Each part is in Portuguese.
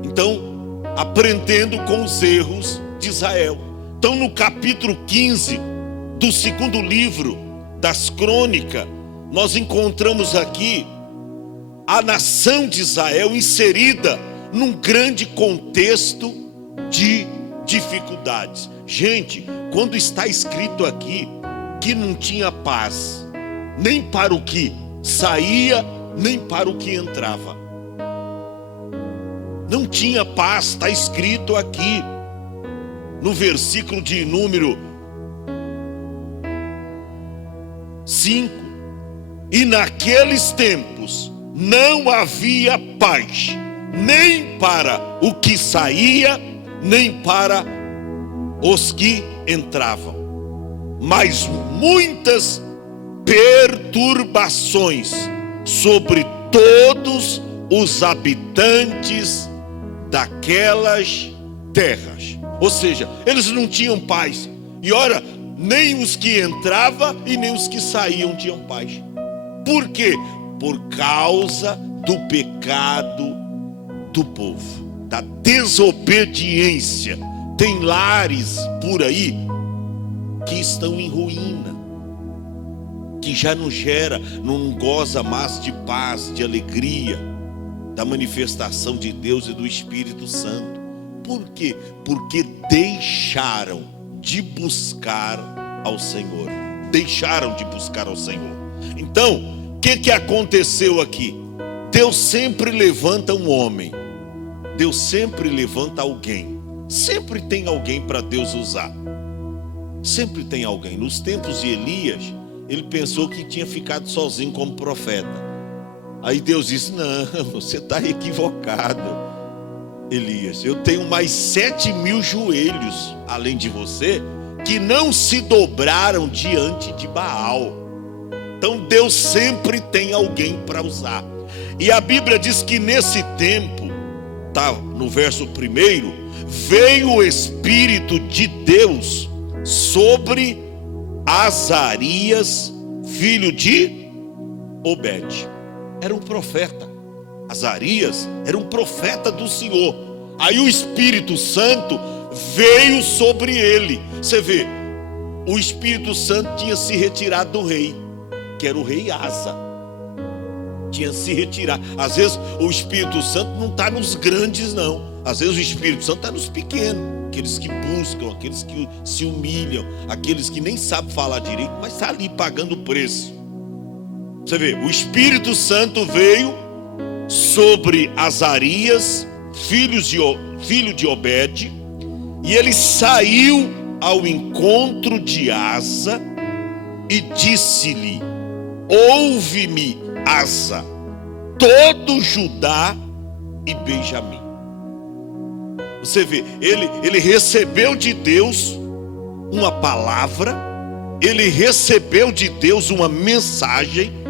Então, aprendendo com os erros de Israel. Então, no capítulo 15 do segundo livro das Crônicas, nós encontramos aqui a nação de Israel inserida num grande contexto de dificuldades. Gente, quando está escrito aqui que não tinha paz, nem para o que saía, nem para o que entrava. Não tinha paz, está escrito aqui no versículo de número 5. E naqueles tempos não havia paz, nem para o que saía, nem para os que entravam, mas muitas perturbações sobre todos os habitantes daquelas terras. Ou seja, eles não tinham paz. E ora, nem os que entravam e nem os que saíam tinham paz. Por quê? Por causa do pecado do povo, da desobediência. Tem lares por aí que estão em ruína, que já não gera, não goza mais de paz, de alegria, da manifestação de Deus e do Espírito Santo. Por quê? Porque deixaram de buscar ao Senhor. Deixaram de buscar ao Senhor. Então, o que aconteceu aqui? Deus sempre levanta um homem. Deus sempre levanta alguém. Sempre tem alguém para Deus usar. Sempre tem alguém. Nos tempos de Elias, ele pensou que tinha ficado sozinho como profeta. Aí Deus disse: não, você está equivocado, Elias. Eu tenho mais 7.000 joelhos, além de você, que não se dobraram diante de Baal. Então Deus sempre tem alguém para usar. E a Bíblia diz que nesse tempo, tá, no verso 1, veio o Espírito de Deus sobre Azarias, filho de Obed. Era um profeta. Azarias era um profeta do Senhor. Aí o Espírito Santo veio sobre ele. Você vê, o Espírito Santo tinha se retirado do rei, que era o rei Asa. Tinha se retirado. Às vezes o Espírito Santo não está nos grandes, não. Às vezes o Espírito Santo está nos pequenos, aqueles que buscam, aqueles que se humilham, aqueles que nem sabem falar direito, mas está ali pagando o preço. Você vê, o Espírito Santo veio sobre Azarias, filho de Obed, e ele saiu ao encontro de Asa e disse-lhe: ouve-me, Asa, todo Judá e Benjamim. Você vê, ele recebeu de Deus uma palavra, ele recebeu de Deus uma mensagem.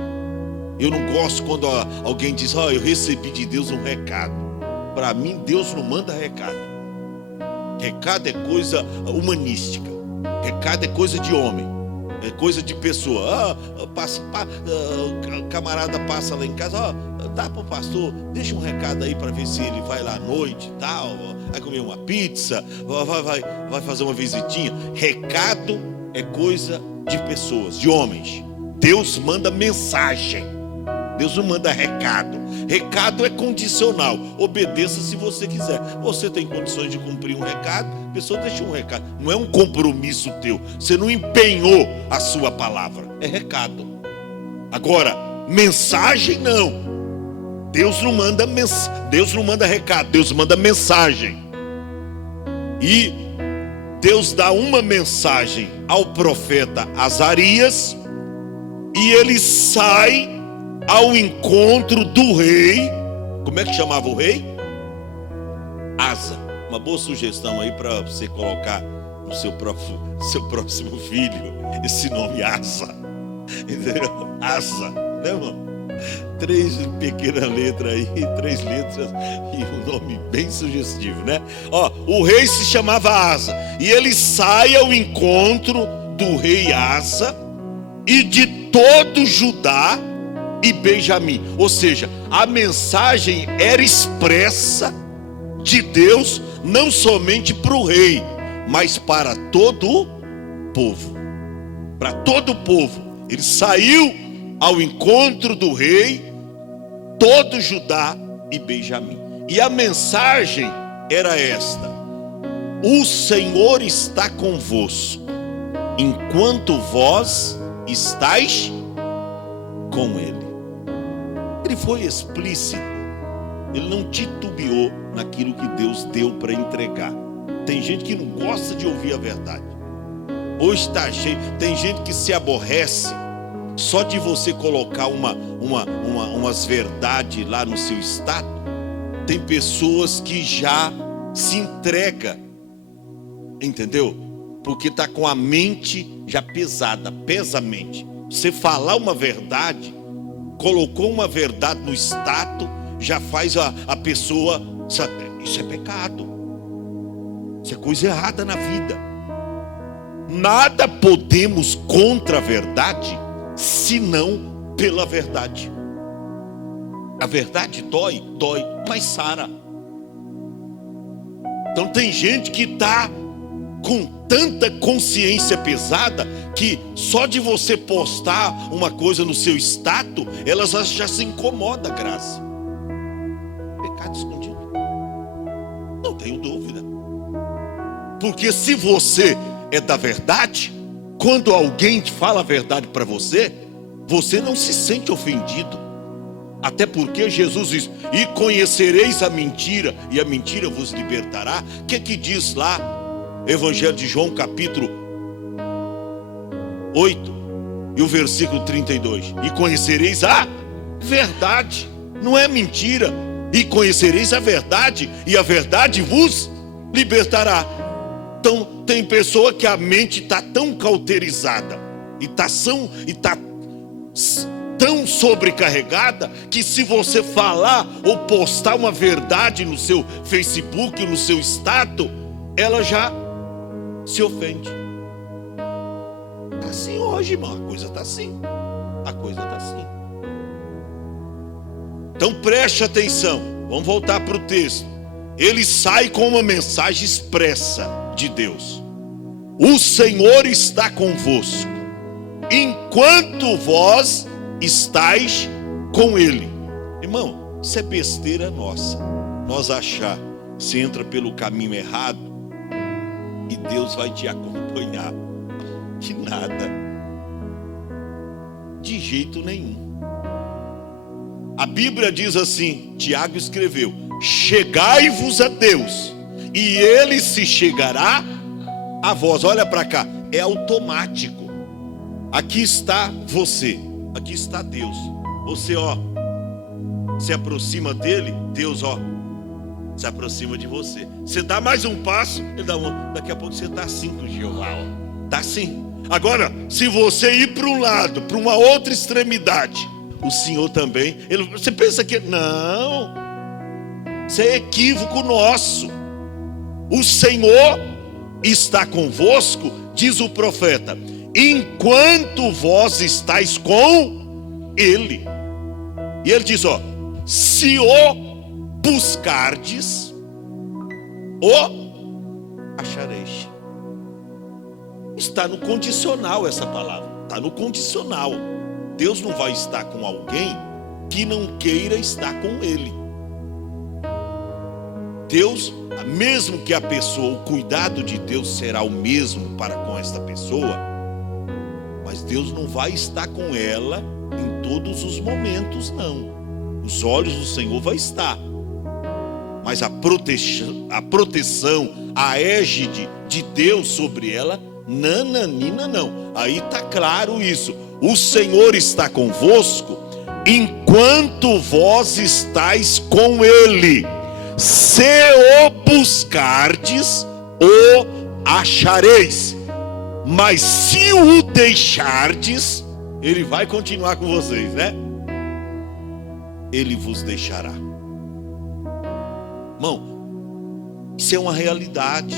Eu não gosto quando alguém diz: eu recebi de Deus um recado. Para mim, Deus não manda recado. Recado é coisa humanística. Recado é coisa de homem. É coisa de pessoa. Camarada passa lá em casa: dá para o pastor, deixa um recado aí para ver se ele vai lá à noite e tal. Vai comer uma pizza, vai fazer uma visitinha. Recado é coisa de pessoas, de homens. Deus manda mensagem. Deus não manda recado. Recado é condicional. Obedeça se você quiser. Você tem condições de cumprir um recado, a pessoa deixa um recado. Não é um compromisso teu. Você não empenhou a sua palavra. É recado. Agora, mensagem não. Deus não manda recado. Deus manda mensagem. E Deus dá uma mensagem ao profeta Azarias, e ele sai ao encontro do rei. Como é que chamava o rei? Asa. Uma boa sugestão aí para você colocar no seu próximo filho esse nome, Asa. Entendeu? Asa, né, irmão? 3 pequenas letras aí, 3 letras e um nome bem sugestivo, né? O rei se chamava Asa, e ele sai ao encontro do rei Asa e de todo Judá e Benjamim. Ou seja, a mensagem era expressa de Deus, não somente para o rei, mas para todo o povo. Para todo o povo. Ele saiu ao encontro do rei, todo Judá e Benjamim. E a mensagem era esta: o Senhor está convosco, enquanto vós estáis com Ele. Ele foi explícito. Ele não titubeou naquilo que Deus deu para entregar. Tem gente que não gosta de ouvir a verdade. Hoje está cheio. Tem gente que se aborrece só de você colocar umas verdades lá no seu status. Tem pessoas que já se entregam, entendeu? Porque está com a mente já pesada, pesa a mente. Você falar uma verdade, colocou uma verdade no status, já faz a pessoa, isso é pecado, isso é coisa errada na vida. Nada podemos contra a verdade, senão pela verdade. A verdade dói, mas sara. Então tem gente que está com tanta consciência pesada que só de você postar uma coisa no seu status, ela já se incomoda, Graça. Pecado escondido, não tenho dúvida. Porque se você é da verdade, quando alguém fala a verdade para você, você não se sente ofendido. Até porque Jesus diz: e conhecereis a mentira, e a mentira vos libertará. O que diz lá, Evangelho de João, capítulo 8, e o versículo 32. E conhecereis a verdade, não é mentira. E conhecereis a verdade, e a verdade vos libertará. Então tem pessoa que a mente está tão cauterizada, e está tão sobrecarregada, que se você falar ou postar uma verdade no seu Facebook, no seu status, ela já se ofende. Está assim hoje, irmão. A coisa está assim. A coisa está assim. Então preste atenção. Vamos voltar para o texto. Ele sai com uma mensagem expressa de Deus: o Senhor está convosco, enquanto vós estáis com Ele. Irmão, isso é besteira nossa. Nós achar que você entra pelo caminho errado e Deus vai te acompanhar. Que nada. De jeito nenhum. A Bíblia diz assim, Tiago escreveu: chegai-vos a Deus, e Ele se chegará a vós. Olha para cá, é automático. Aqui está você, aqui está Deus. Você, se aproxima dele, Deus, se aproxima de você. Você dá mais um passo, ele dá um. Daqui a pouco você está assim com Jeová, Está assim. Agora, se você ir para um lado, para uma outra extremidade, o Senhor também. Você pensa que não? Isso é equívoco nosso. O Senhor está convosco, diz o profeta, enquanto vós estáis com Ele. E ele diz, se o buscardes, o achareis. Está no condicional essa palavra. Está no condicional. Deus não vai estar com alguém que não queira estar com Ele. Deus, mesmo que a pessoa, o cuidado de Deus será o mesmo para com esta pessoa, mas Deus não vai estar com ela em todos os momentos, não. Os olhos do Senhor vai estar, mas a proteção, a égide de Deus sobre ela, nananina não. Aí está claro isso. O Senhor está convosco enquanto vós estáis com Ele. Se o buscardes, o achareis. Mas se o deixardes, Ele vai continuar com vocês, né? Ele vos deixará. Irmão, isso é uma realidade.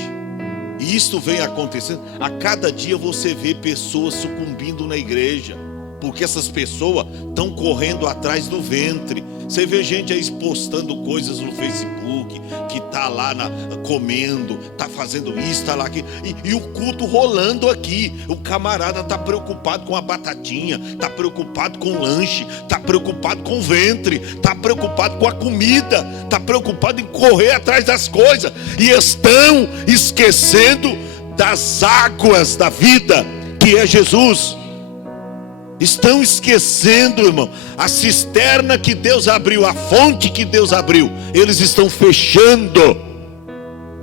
E isso vem acontecendo. A cada dia você vê pessoas sucumbindo na igreja. porque essas pessoas estão correndo atrás do ventre. Você vê gente aí postando coisas no Facebook, que está lá comendo, está fazendo isso, está lá aqui, e o culto rolando aqui. O camarada está preocupado com a batatinha, está preocupado com o lanche, está preocupado com o ventre, está preocupado com a comida, está preocupado em correr atrás das coisas, e estão esquecendo das águas da vida, que é Jesus. Estão esquecendo, irmão, a cisterna que Deus abriu, a fonte que Deus abriu. Eles estão fechando.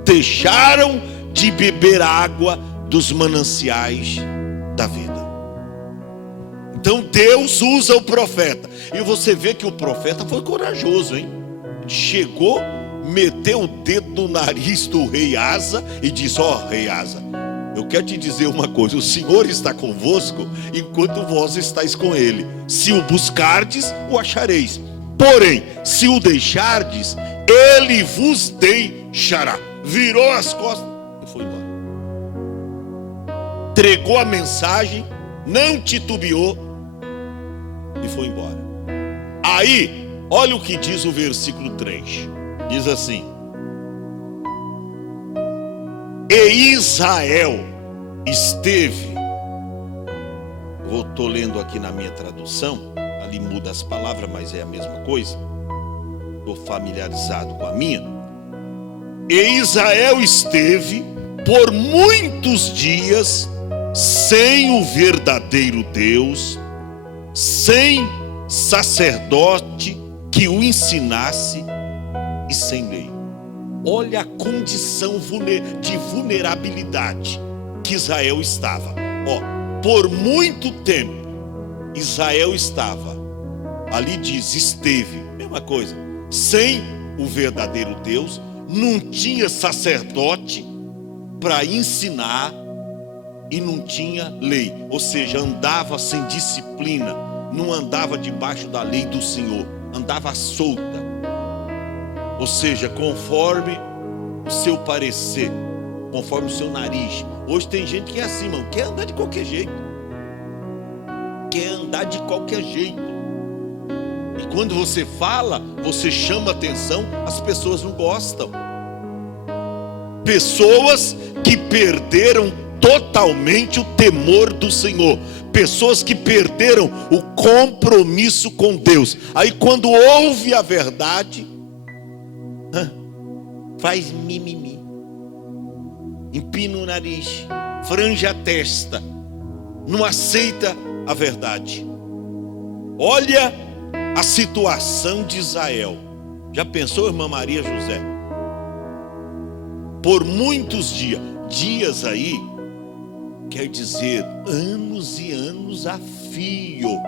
Deixaram de beber água dos mananciais da vida. Então Deus usa o profeta. E você vê que o profeta foi corajoso, hein? Chegou, meteu o dedo no nariz do rei Asa e disse: ó, rei Asa, eu quero te dizer uma coisa: o Senhor está convosco enquanto vós estáis com Ele. Se o buscardes, o achareis. Porém, se o deixardes, Ele vos deixará. Virou as costas e foi embora. Entregou a mensagem, não titubeou e foi embora. Aí, olha o que diz o versículo 3. Diz assim: e Israel esteve, eu estou lendo aqui na minha tradução, ali muda as palavras, mas é a mesma coisa, estou familiarizado com a minha. E Israel esteve por muitos dias sem o verdadeiro Deus, sem sacerdote que o ensinasse e sem lei. Olha a condição de vulnerabilidade que Israel estava. Por muito tempo Israel estava, ali diz, esteve, mesma coisa, sem o verdadeiro Deus, não tinha sacerdote para ensinar e não tinha lei, ou seja, andava sem disciplina, não andava debaixo da lei do Senhor, andava solta. Ou seja, conforme o seu parecer, conforme o seu nariz. Hoje tem gente que é assim, mano, quer andar de qualquer jeito. Quer andar de qualquer jeito. E quando você fala, você chama atenção, as pessoas não gostam. Pessoas que perderam totalmente o temor do Senhor. Pessoas que perderam o compromisso com Deus. Aí quando ouve a verdade, faz mimimi, empina o nariz, franja a testa, não aceita a verdade. Olha a situação de Israel. Já pensou, irmã Maria José? Por muitos dias aí, quer dizer anos e anos a fio.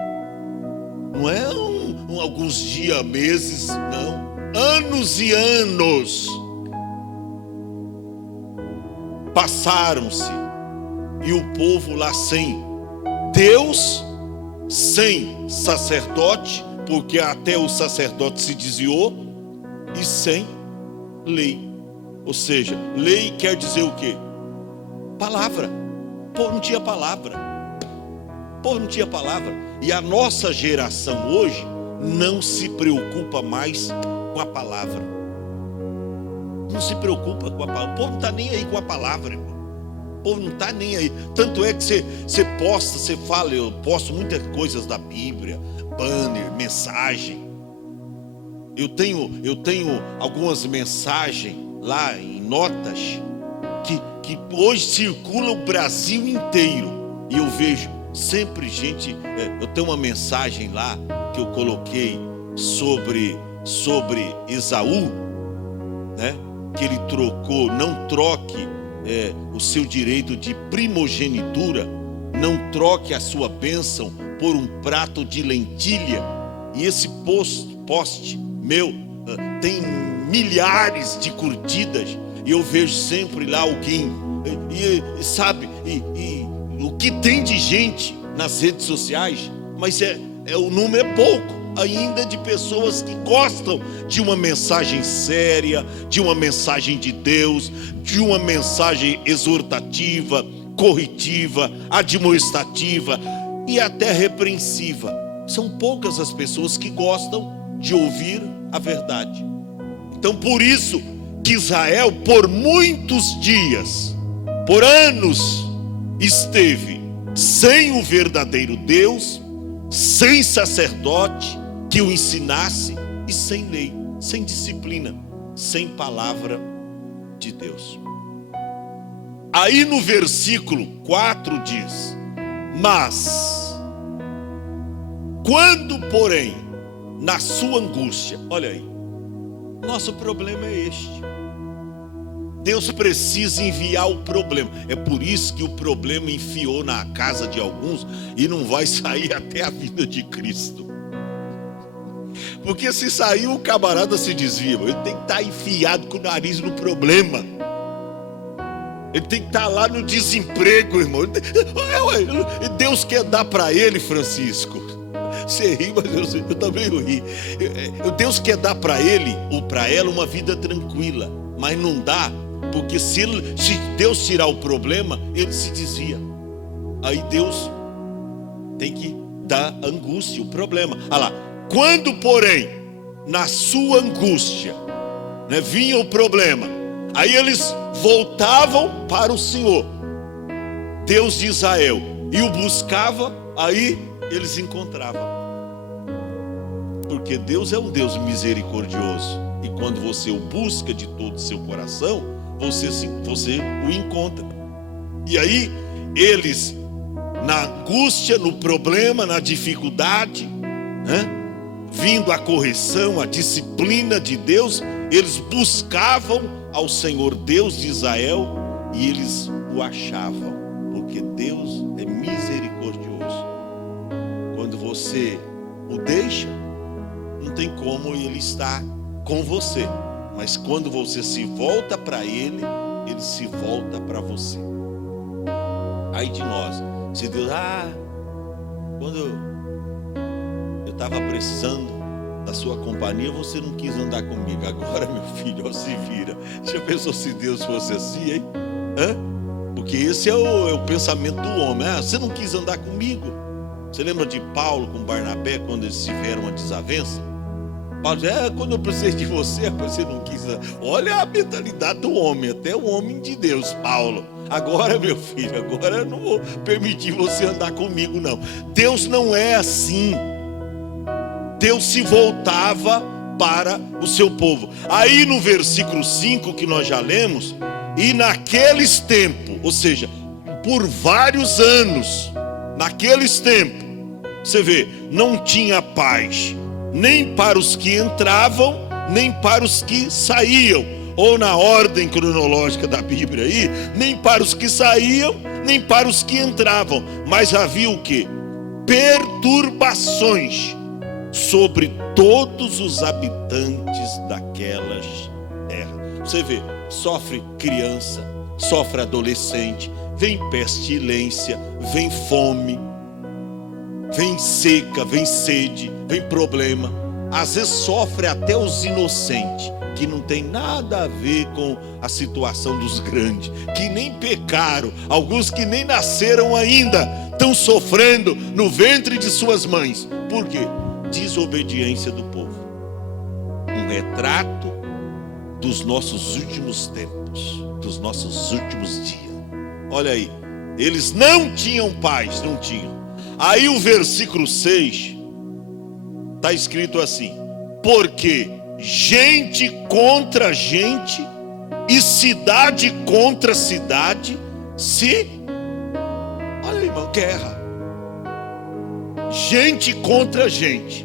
Não é alguns dias, meses, não. Anos e anos passaram-se, e o povo lá sem Deus, sem sacerdote, porque até o sacerdote se desviou, e sem lei. Ou seja, lei quer dizer o quê? Palavra. O povo não tinha palavra. O povo não tinha palavra. E a nossa geração hoje não se preocupa mais com a palavra. Não se preocupa com a palavra. O povo não está nem aí com a palavra, irmão. O povo não está nem aí. Tanto é que você posta, você fala, eu posto muitas coisas da Bíblia, banner, mensagem. Eu tenho algumas mensagens lá em notas que hoje circula o Brasil inteiro. E eu vejo sempre gente. Eu tenho uma mensagem lá que eu coloquei sobre Esaú, né? Que ele trocou, não troque o seu direito de primogenitura, não troque a sua bênção por um prato de lentilha. E esse post meu tem milhares de curtidas, e eu vejo sempre lá alguém, sabe, o que tem de gente nas redes sociais, mas o número é pouco ainda de pessoas que gostam de uma mensagem séria, de uma mensagem de Deus, de uma mensagem exortativa, corretiva, admoestativa. e até repreensiva. São poucas as pessoas que gostam de ouvir a verdade. Então, por isso que Israel, por muitos dias, por anos, esteve sem o verdadeiro Deus, sem sacerdote que o ensinasse e sem lei, sem disciplina, sem palavra de Deus. Aí no versículo 4 diz: mas quando, porém, na sua angústia, olha aí, nosso problema é este. Deus precisa enviar o problema. É por isso que o problema enfiou na casa de alguns e não vai sair até a vinda de Cristo. Porque se sair, o camarada se desvia. Ele tem que estar enfiado com o nariz no problema. Ele tem que estar lá no desemprego, irmão. Deus quer dar para ele, Francisco. Você ri, mas eu também ri. Deus quer dar para ele ou para ela uma vida tranquila. Mas não dá, porque se Deus tirar o problema, ele se desvia. Aí Deus tem que dar angústia, o problema. Olha lá. Quando, porém, na sua angústia, vinha o problema, aí eles voltavam para o Senhor, Deus de Israel, e o buscava, aí eles encontravam. Porque Deus é um Deus misericordioso, e quando você o busca de todo o seu coração, você o encontra. E aí eles, na angústia, no problema, na dificuldade, vindo a correção, a disciplina de Deus, eles buscavam ao Senhor Deus de Israel e eles o achavam, porque Deus é misericordioso. Quando você o deixa, não tem como ele estar com você, mas quando você se volta para ele, ele se volta para você. Aí de nós, se Deus, quando eu estava precisando da sua companhia, você não quis andar comigo. Agora, meu filho, se vira. Já pensou se Deus fosse assim, hein? Porque esse é o pensamento do homem. Você não quis andar comigo? Você lembra de Paulo com Barnabé, quando eles tiveram uma desavença? Paulo disse, quando eu precisei de você não quis andar. Olha a mentalidade do homem, até o homem de Deus, Paulo. Agora, meu filho, agora eu não vou permitir você andar comigo, não. Deus não é assim. Deus se voltava para o seu povo. Aí no versículo 5 que nós já lemos, e naqueles tempos, ou seja, por vários anos, naqueles tempos, você vê, não tinha paz, nem para os que entravam, nem para os que saíam, ou na ordem cronológica da Bíblia aí, nem para os que saíam, nem para os que entravam, mas havia o quê? Perturbações sobre todos os habitantes daquelas terras. Você vê, sofre criança, sofre adolescente, vem pestilência, vem fome, vem seca, vem sede, vem problema. Às vezes sofre até os inocentes, que não tem nada a ver com a situação dos grandes, que nem pecaram, alguns que nem nasceram ainda, estão sofrendo no ventre de suas mães. Por quê? Desobediência do povo. Um retrato dos nossos últimos tempos, dos nossos últimos dias. Olha aí, eles não tinham paz, não tinham. Aí o versículo 6 está escrito assim: porque gente contra gente e cidade contra cidade olha aí, irmão, guerra. Gente contra gente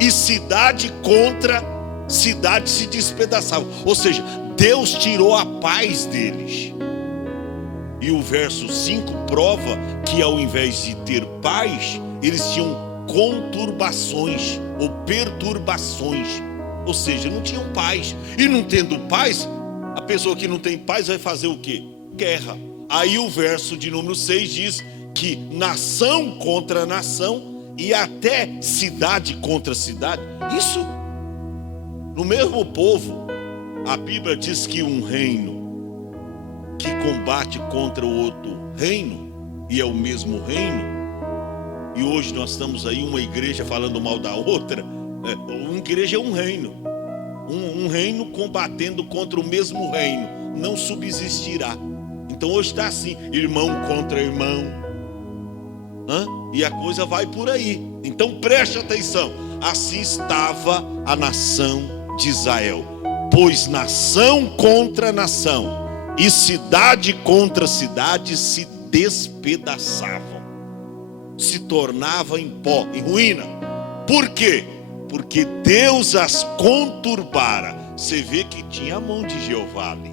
e cidade contra cidade se despedaçavam. Ou seja, Deus tirou a paz deles. E o verso 5 prova que ao invés de ter paz, eles tinham conturbações ou perturbações. Ou seja, não tinham paz. E não tendo paz, a pessoa que não tem paz vai fazer o quê? Guerra. Aí o verso de número 6 diz que nação contra nação e até cidade contra cidade. Isso, no mesmo povo, a Bíblia diz que um reino que combate contra o outro reino, e é o mesmo reino, e hoje nós estamos aí, uma igreja falando mal da outra. Uma igreja é um reino. Um reino combatendo contra o mesmo reino não subsistirá. Então hoje está assim, irmão contra irmão, e a coisa vai por aí. Então preste atenção. Assim estava a nação de Israel, pois nação contra nação e cidade contra cidade se despedaçavam, se tornava em pó, em ruína. Por quê? Porque Deus as conturbara. Você vê que tinha a mão de Jeová ali.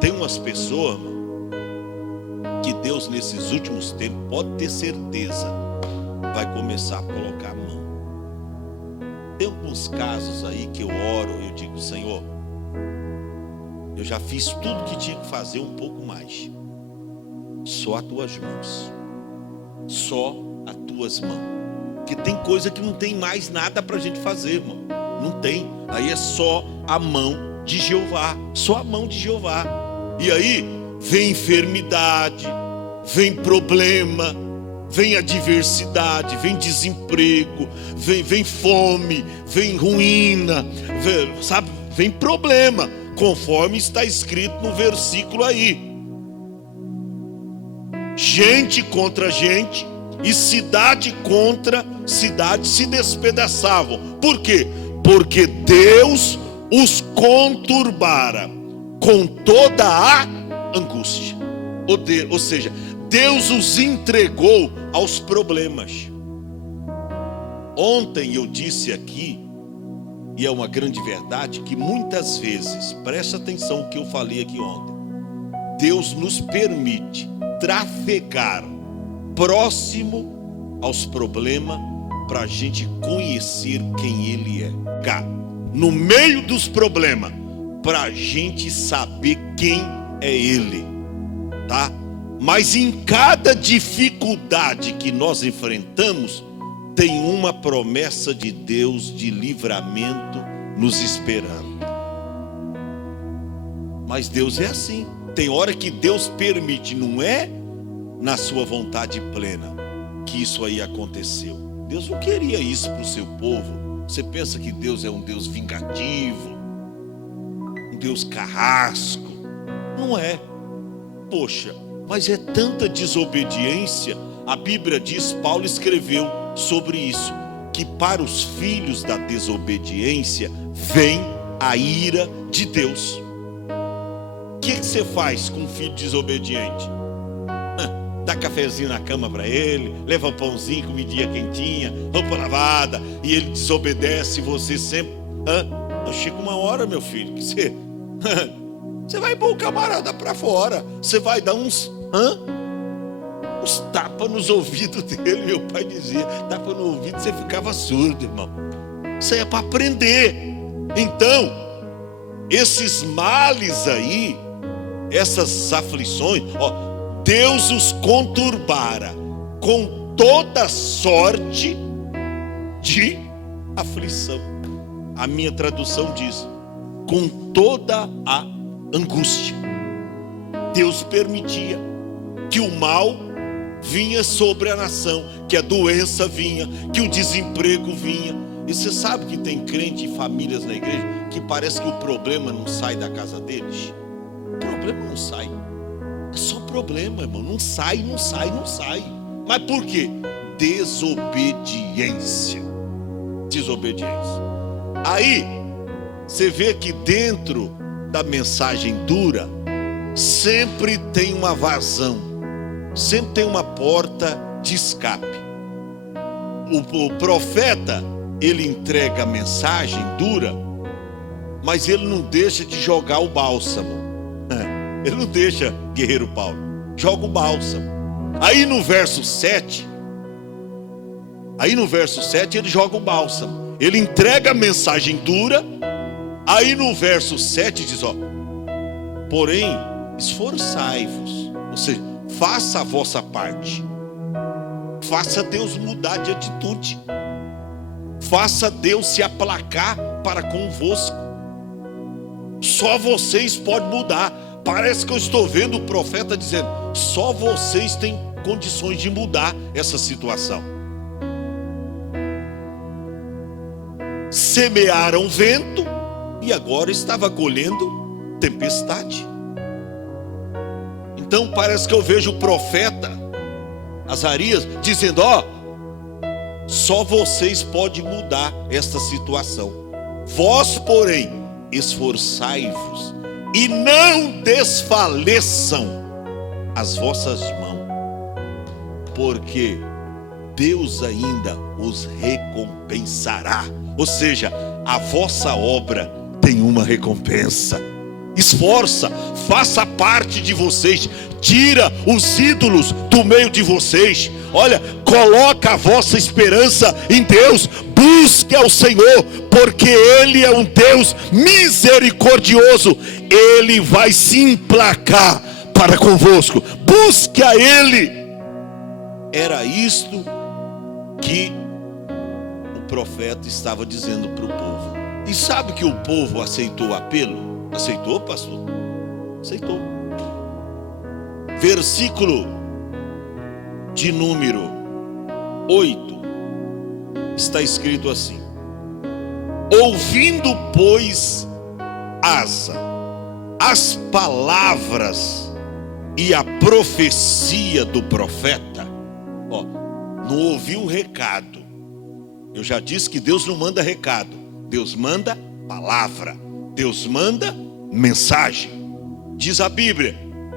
Tem umas pessoas, irmão, que Deus nesses últimos tempos, pode ter certeza, vai começar a colocar a mão. Tem alguns casos aí que eu oro, eu digo: Senhor, eu já fiz tudo que tinha que fazer, um pouco mais. Só as tuas mãos. Só as tuas mãos. Porque tem coisa que não tem mais nada para a gente fazer, irmão. Não tem. Aí é só a mão de Jeová. Só a mão de Jeová. E aí vem enfermidade, vem problema, vem adversidade, vem desemprego, vem fome, vem ruína, vem problema, conforme está escrito no versículo aí. Gente contra gente e cidade contra cidade se despedaçavam. Por quê? Porque Deus os conturbara com toda a angústia. Ou seja, Deus os entregou aos problemas. Ontem eu disse aqui, e é uma grande verdade, que muitas vezes, presta atenção no que eu falei aqui ontem, Deus nos permite trafegar próximo aos problemas para a gente conhecer quem Ele é. Cá, no meio dos problemas, para a gente saber quem é Ele, tá? Mas em cada dificuldade que nós enfrentamos, tem uma promessa de Deus de livramento nos esperando. Mas Deus é assim. Tem hora que Deus permite, não é na sua vontade plena que isso aí aconteceu. Deus não queria isso para o seu povo. Você pensa que Deus é um Deus vingativo, um Deus carrasco? Não é. Poxa, mas é tanta desobediência. A Bíblia diz, Paulo escreveu sobre isso, que para os filhos da desobediência vem a ira de Deus. O que você faz com um filho desobediente? Dá cafezinho na cama para ele, leva um pãozinho, comidinha quentinha, roupa lavada, e ele desobedece, e você sempre... Chega uma hora, meu filho, que você vai pôr o camarada para fora, você vai dar uns tapas nos ouvidos dele. Meu pai dizia, tapa no ouvido, você ficava surdo, irmão. Isso aí é para aprender. Então, esses males aí, essas aflições, Deus os conturbara com toda sorte de aflição. A minha tradução diz, com toda a angústia. Deus permitia que o mal vinha sobre a nação, que a doença vinha, que o desemprego vinha. E você sabe que tem crente e famílias na igreja que parece que o problema não sai da casa deles. O problema não sai. É só problema, irmão. Não sai, não sai, não sai. Mas por quê? Desobediência. Desobediência. Aí, você vê que dentro da mensagem dura, sempre tem uma vazão, sempre tem uma porta de escape. O profeta, ele entrega a mensagem dura, mas ele não deixa de jogar o bálsamo. Ele não deixa, guerreiro Paulo, joga o bálsamo. Aí no verso 7, ele joga o bálsamo. Ele entrega a mensagem dura. Aí no verso 7 diz, porém, esforçai-vos, ou seja, faça a vossa parte. Faça Deus mudar de atitude. Faça Deus se aplacar para convosco. Só vocês podem mudar. Parece que eu estou vendo o profeta dizendo, só vocês têm condições de mudar essa situação. Semearam vento e agora estava colhendo tempestade. Então parece que eu vejo o profeta Azarias dizendo: só vocês podem mudar esta situação. Vós, porém, esforçai-vos e não desfaleçam as vossas mãos, porque Deus ainda os recompensará. Ou seja, a vossa obra tem uma recompensa. Esforça, faça parte de vocês, tira os ídolos do meio de vocês. Olha, coloca a vossa esperança em Deus, busque ao Senhor, porque Ele é um Deus misericordioso, Ele vai se emplacar para convosco. Busque a Ele. Era isto que o profeta estava dizendo para o povo. E sabe que o povo aceitou o apelo? Aceitou, pastor? Aceitou. Versículo de número 8 está escrito assim: ouvindo, pois, Asa as palavras e a profecia do profeta. Não ouviu o recado. Eu já disse que Deus não manda recado, Deus manda palavra, Deus manda mensagem. Diz a Bíblia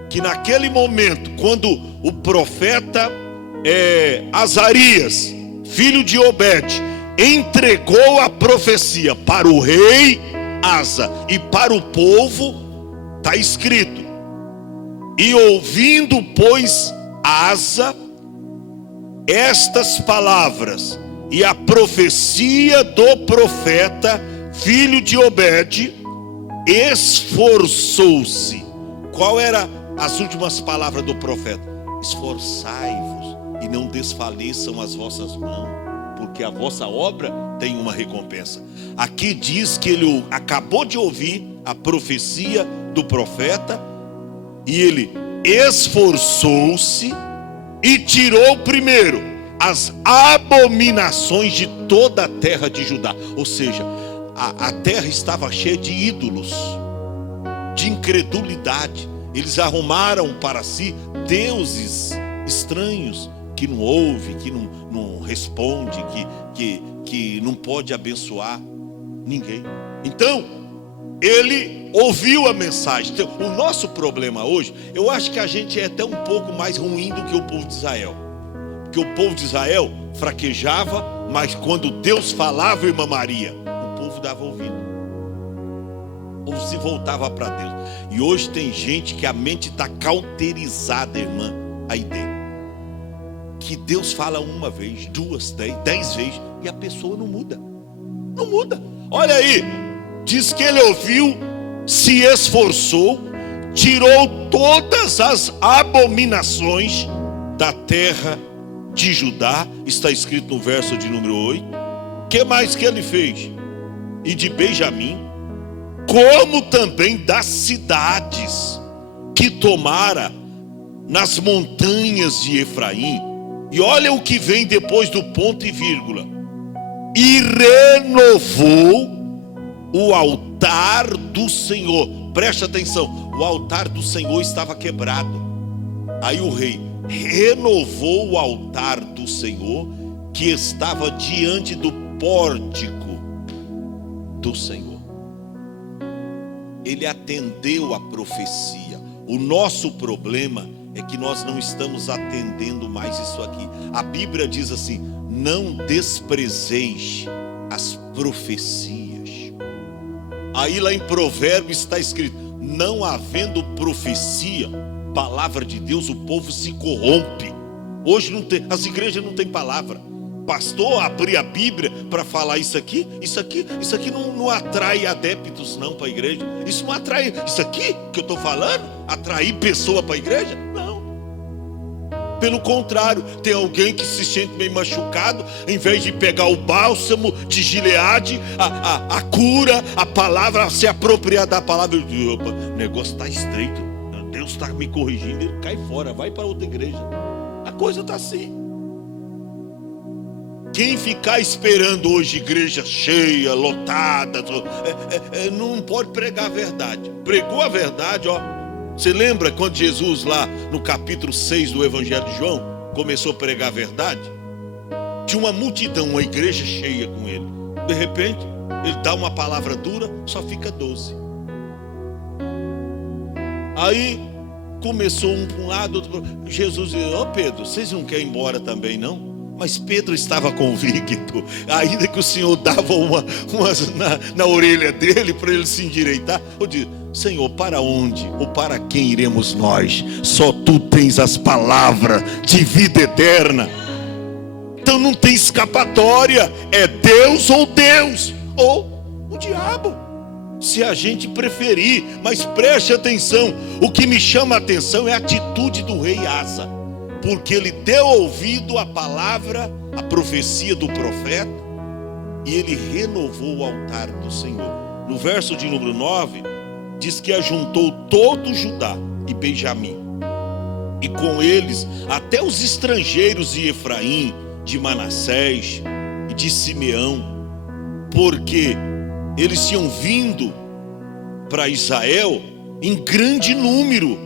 que naquele momento, quando o profeta Azarias, filho de Obed, entregou a profecia para o rei Asa e para o povo, está escrito: e ouvindo, pois, Asa estas palavras e a profecia do profeta, filho de Obed, esforçou-se. Qual era as últimas palavras do profeta? Esforçai-vos e não desfaleçam as vossas mãos, porque a vossa obra tem uma recompensa. Aqui diz que ele acabou de ouvir a profecia do profeta e ele esforçou-se e tirou primeiro as abominações de toda a terra de Judá. Ou seja, a terra estava cheia de ídolos, de incredulidade. Eles arrumaram para si deuses estranhos, que não ouve, que não responde, que não pode abençoar ninguém. Então, ele ouviu a mensagem. Então, o nosso problema hoje, eu acho que a gente é até um pouco mais ruim do que o povo de Israel. Porque o povo de Israel fraquejava, mas quando Deus falava, irmã Maria, o povo dava ouvido. O povo se voltava para Deus. E hoje tem gente que a mente está cauterizada, irmã, aí dentro. Que Deus fala uma vez, 2, 10 vezes, e a pessoa não muda. Não muda. Olha aí, diz que ele ouviu, se esforçou, tirou todas as abominações da terra de Judá. Está escrito no verso de número 8. Que mais que ele fez? E de Benjamim, como também das cidades que tomara nas montanhas de Efraim. E olha o que vem depois do ponto e vírgula: e renovou o altar do Senhor. Preste atenção, o altar do Senhor estava quebrado. Aí o rei renovou o altar do Senhor, que estava diante do pórtico do Senhor. Ele atendeu a profecia. O nosso problema é que nós não estamos atendendo mais isso aqui. A Bíblia diz assim: não desprezeis as profecias. Aí lá em Provérbios está escrito: não havendo profecia, palavra de Deus, o povo se corrompe. Hoje não tem, as igrejas não têm palavra. Pastor, abrir a Bíblia para falar isso aqui não atrai adeptos não para a igreja. Isso não atrai, isso aqui que eu estou falando, atrair pessoa para a igreja? Não. Pelo contrário, tem alguém que se sente meio machucado, em vez de pegar o bálsamo de Gileade, a cura, a palavra, se apropriar da palavra. Opa, o negócio está estreito, Deus está me corrigindo, ele cai fora, vai para outra igreja. coisa está assim. Quem ficar esperando hoje igreja cheia, lotada, não pode pregar a verdade. Pregou a verdade, ó. Você lembra quando Jesus lá no capítulo 6 do Evangelho de João começou a pregar a verdade? Tinha uma multidão, uma igreja cheia com ele. De repente, ele dá uma palavra dura, só fica 12. Aí começou um para um lado, outro para o outro. Jesus disse: ó Pedro, vocês não querem ir embora também não? Mas Pedro estava convicto, ainda que o Senhor dava umas na orelha dele para ele se endireitar. Eu disse: Senhor, para onde ou para quem iremos nós? Só tu tens as palavras de vida eterna. Então não tem escapatória, é Deus ou o diabo, se a gente preferir. Mas preste atenção, o que me chama a atenção é a atitude do rei Asa, porque ele deu ouvido à palavra, à profecia do profeta, e ele renovou o altar do Senhor. No verso de número 9, diz que ajuntou todo Judá e Benjamim, e com eles até os estrangeiros de Efraim, de Manassés e de Simeão, porque eles tinham vindo para Israel em grande número,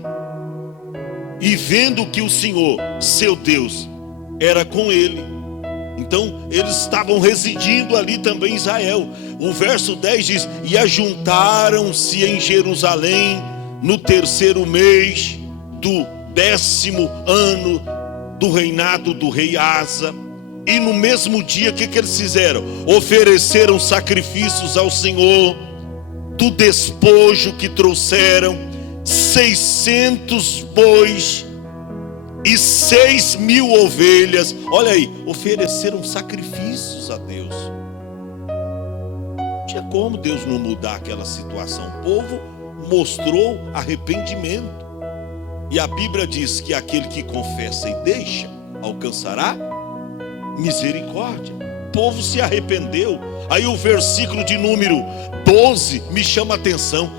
e vendo que o Senhor, seu Deus, era com ele, então eles estavam residindo ali também em Israel. O verso 10 diz: e ajuntaram-se em Jerusalém no 3º mês do 10º ano do reinado do rei Asa. E no mesmo dia, o que eles fizeram? Ofereceram sacrifícios ao Senhor do despojo que trouxeram, 600 bois e 6.000 ovelhas. Olha aí, ofereceram sacrifícios a Deus. Não tinha como Deus não mudar aquela situação. O povo mostrou arrependimento, e a Bíblia diz que aquele que confessa e deixa alcançará misericórdia. O povo se arrependeu. Aí o versículo de número 12 me chama a atenção.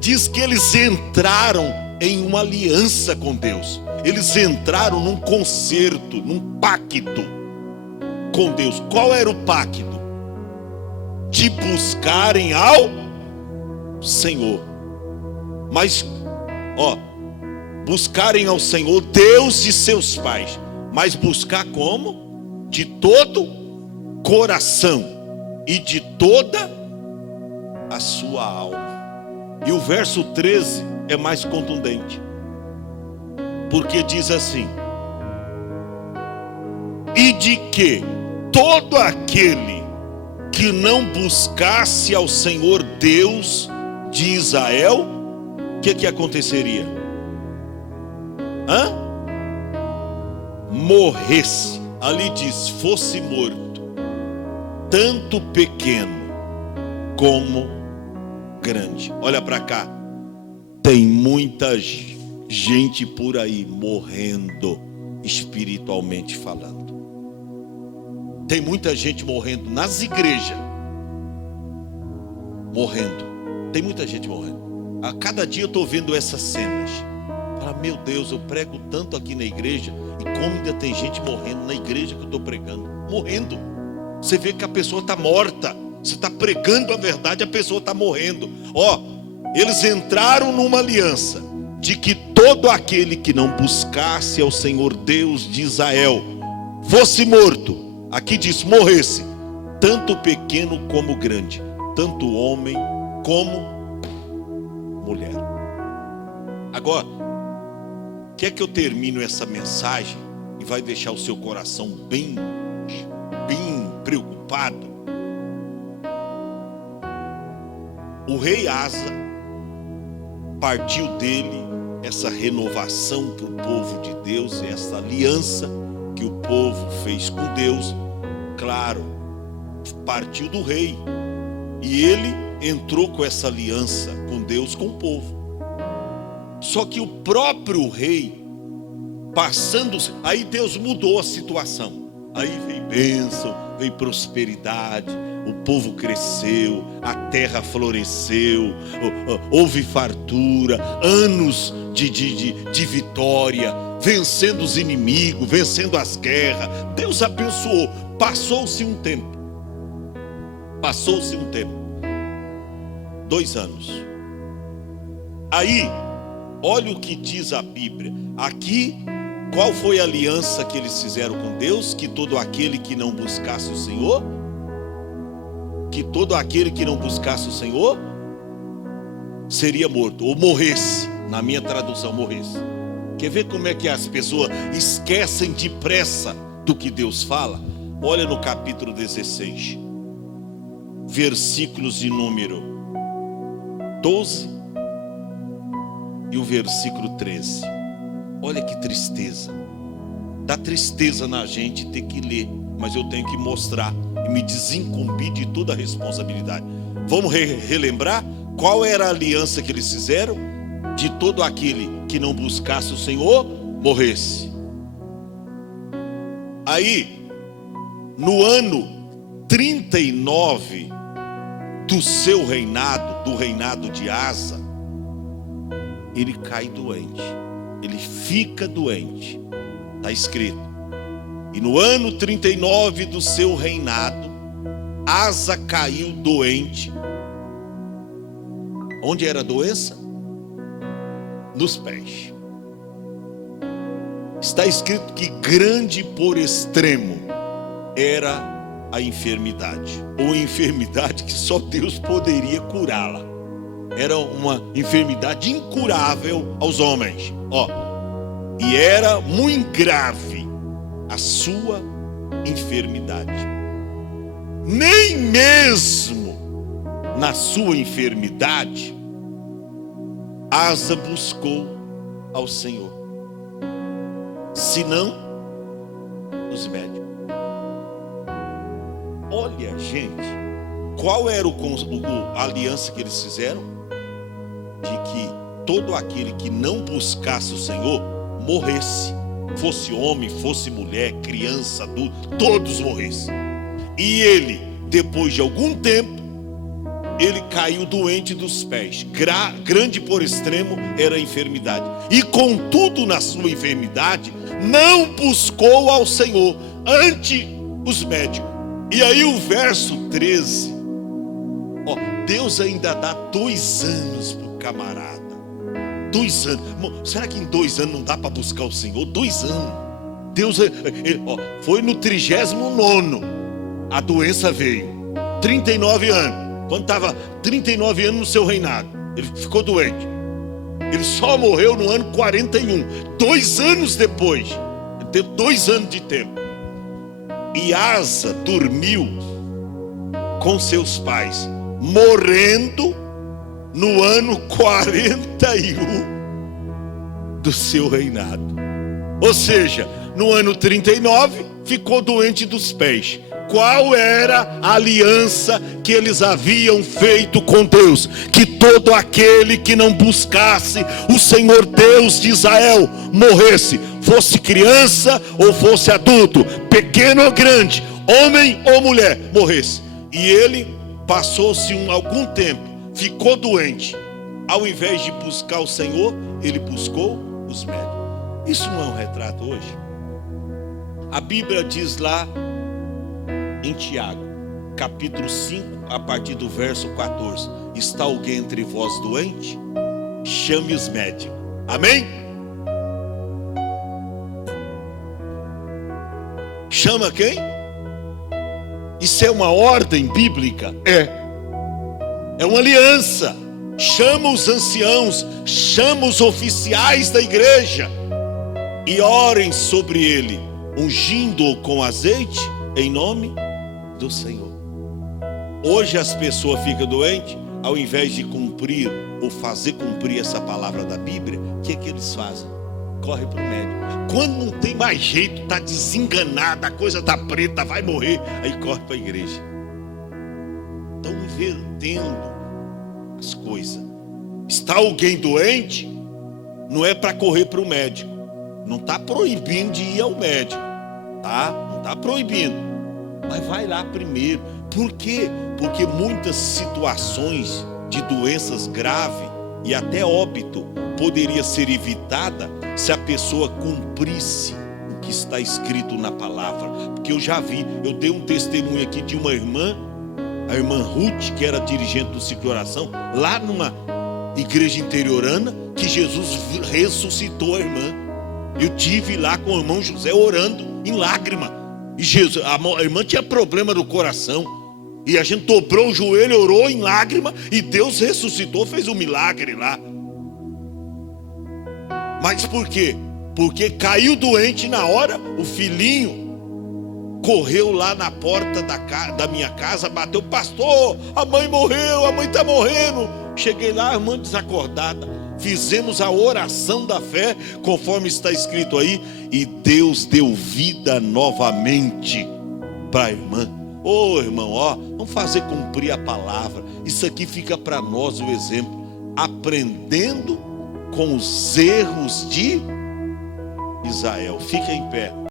Diz que eles entraram em uma aliança com Deus. Eles entraram num concerto, num pacto com Deus. Qual era o pacto? De buscarem ao Senhor. Mas, buscarem ao Senhor, Deus de seus pais. Mas buscar como? De todo coração e de toda a sua alma. E o verso 13 é mais contundente, porque diz assim: e de que todo aquele que não buscasse ao Senhor Deus de Israel, o que aconteceria? Morresse. Ali diz: fosse morto, tanto pequeno como grande. Olha para cá, tem muita gente por aí morrendo, espiritualmente falando. Tem muita gente morrendo nas igrejas, morrendo. Tem muita gente morrendo. A cada dia eu estou vendo essas cenas. Fala: meu Deus, eu prego tanto aqui na igreja, e como ainda tem gente morrendo na igreja que eu estou pregando. Morrendo. Você vê que a pessoa está morta. Você está pregando a verdade, a pessoa está morrendo. Eles entraram numa aliança de que todo aquele que não buscasse ao Senhor Deus de Israel fosse morto. Aqui diz: morresse, tanto pequeno como grande, tanto homem como mulher. Agora, quer que eu termine essa mensagem e vai deixar o seu coração bem preocupado? O rei Asa partiu dele essa renovação para o povo de Deus, essa aliança que o povo fez com Deus. Claro, partiu do rei, e ele entrou com essa aliança com Deus, com o povo. Só que o próprio rei, aí Deus mudou a situação. Aí veio bênção, veio prosperidade, o povo cresceu, a terra floresceu, houve fartura, anos de vitória, vencendo os inimigos, vencendo as guerras. Deus abençoou. Passou-se um tempo. 2 anos. Aí, olha o que diz a Bíblia. Aqui, qual foi a aliança que eles fizeram com Deus? Que todo aquele que não buscasse o Senhor, seria morto, ou morresse. Na minha tradução, morresse. Quer ver como é que as pessoas esquecem depressa do que Deus fala? Olha no capítulo 16, versículos de número 12 e o versículo 13. Olha que tristeza. Dá tristeza na gente ter que ler, mas eu tenho que mostrar e me desincumbir de toda a responsabilidade. Vamos relembrar qual era a aliança que eles fizeram? De todo aquele que não buscasse o Senhor, morresse. Aí, no ano 39 do seu reinado, do reinado de Asa, ele cai doente. Ele fica doente. Está escrito. E no ano 39 do seu reinado, Asa caiu doente. Onde era a doença? Nos pés. Está escrito que grande por extremo era a enfermidade, ou enfermidade que só Deus poderia curá-la. Era uma enfermidade incurável aos homens. E era muito grave a sua enfermidade. Nem mesmo na sua enfermidade Asa buscou ao Senhor, senão os médicos. Olha, gente, qual era a aliança que eles fizeram? De que todo aquele que não buscasse o Senhor morresse. Fosse homem, fosse mulher, criança, adulto, todos morressem. E ele, depois de algum tempo, ele caiu doente dos pés. Grande por extremo era a enfermidade. E contudo, na sua enfermidade, não buscou ao Senhor ante os médicos. E aí o verso 13, Deus ainda dá 2 anos para o camarada. 2 anos. Será que em 2 anos não dá para buscar o Senhor? 2 anos. Deus, foi no 39º a doença veio. 39 anos. Quando estava 39 anos no seu reinado, ele ficou doente. Ele só morreu no ano 41. 2 anos depois. Ele teve 2 anos de tempo. E Asa dormiu com seus pais, morrendo no ano 41 do seu reinado. Ou seja, no ano 39 ficou doente dos pés. Qual era a aliança que eles haviam feito com Deus? Que todo aquele que não buscasse o Senhor Deus de Israel morresse, fosse criança ou fosse adulto, pequeno ou grande, homem ou mulher, morresse. E ele passou-se algum tempo, ficou doente. Ao invés de buscar o Senhor, ele buscou os médicos. Isso não é um retrato hoje? A Bíblia diz lá em Tiago, capítulo 5, a partir do verso 14: está alguém entre vós doente? Chame os médicos. Amém? Chama quem? Isso é uma ordem bíblica? É uma aliança. Chama os anciãos, chama os oficiais da igreja e orem sobre ele, ungindo-o com azeite em nome do Senhor. Hoje as pessoas ficam doentes, ao invés de cumprir ou fazer cumprir essa palavra da Bíblia, o que eles fazem? Corre para o médico. Quando não tem mais jeito, está desenganado, a coisa está preta, vai morrer, aí corre para a igreja. Estão invertendo as coisas. Está alguém doente, não é para correr para o médico. Não está proibindo de ir ao médico, tá? Não está proibindo, mas vai lá primeiro. Por quê? Porque muitas situações de doenças graves e até óbito poderia ser evitada se a pessoa cumprisse o que está escrito na palavra. Porque eu já vi, eu dei um testemunho aqui de uma irmã, a irmã Ruth, que era dirigente do ciclo de oração, lá numa igreja interiorana, que Jesus ressuscitou a irmã. Eu tive lá com o irmão José orando em lágrima. E Jesus, a irmã tinha problema no coração. E a gente dobrou o joelho, orou em lágrima, e Deus ressuscitou, fez um milagre lá. Mas por quê? Porque caiu doente na hora, o filhinho correu lá na porta da minha casa, bateu: pastor, a mãe morreu, a mãe está morrendo. Cheguei lá, a irmã desacordada, fizemos a oração da fé, conforme está escrito aí, e Deus deu vida novamente para a irmã. Ô irmão, vamos fazer cumprir a palavra. Isso aqui fica para nós o exemplo, aprendendo com os erros de Israel. Fica em pé.